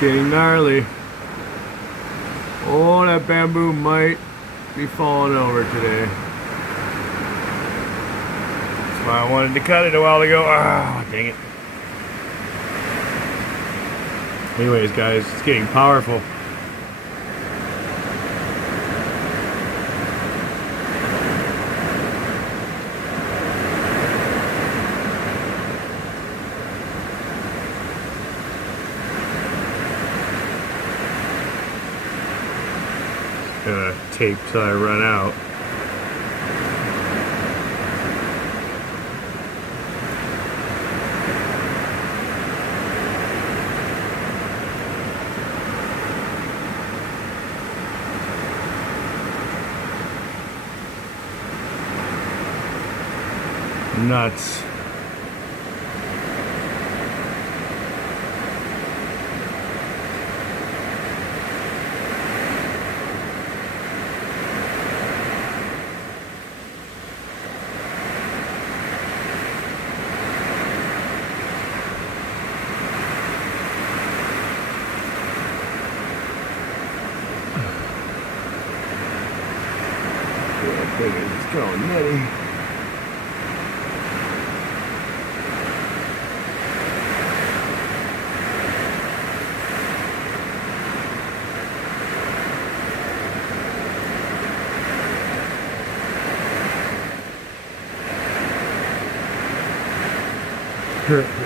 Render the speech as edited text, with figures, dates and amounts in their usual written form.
getting gnarly. Oh, that bamboo might be falling over today. That's why I wanted to cut it a while ago. Ah, dang it. Anyways, guys, it's getting powerful. Gonna tape till I run out. Nuts. It's going nutty. Sure.